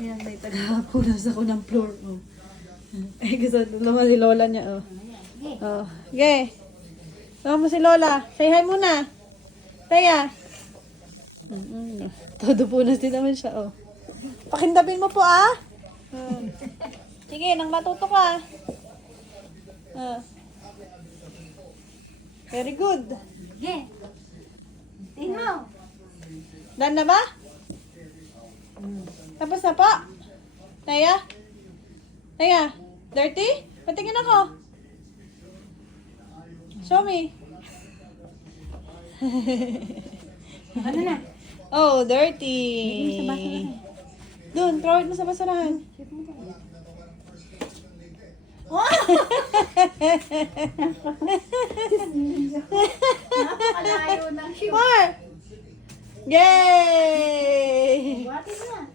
Ayan, may tagapunas ako ng floor. Oh. Ay, gusto naman si Lola niya. Oh. Oh. Okay. Tama mo si Lola. Say hi muna. Taya. Todo punas din naman siya. Oh. Pakindabin mo po ah. Sige, nang matuto ka. Very good. Sige. Tingin mo. Done na ba? Tapos na po? Taya? Taya? Dirty? Patingin ako. Show me. Ano na? Oh, dirty. Sa basurahan. Doon, throw it mo sa basurahan. Napakalayo ng shoe. More! Yay! Buhatin mo na.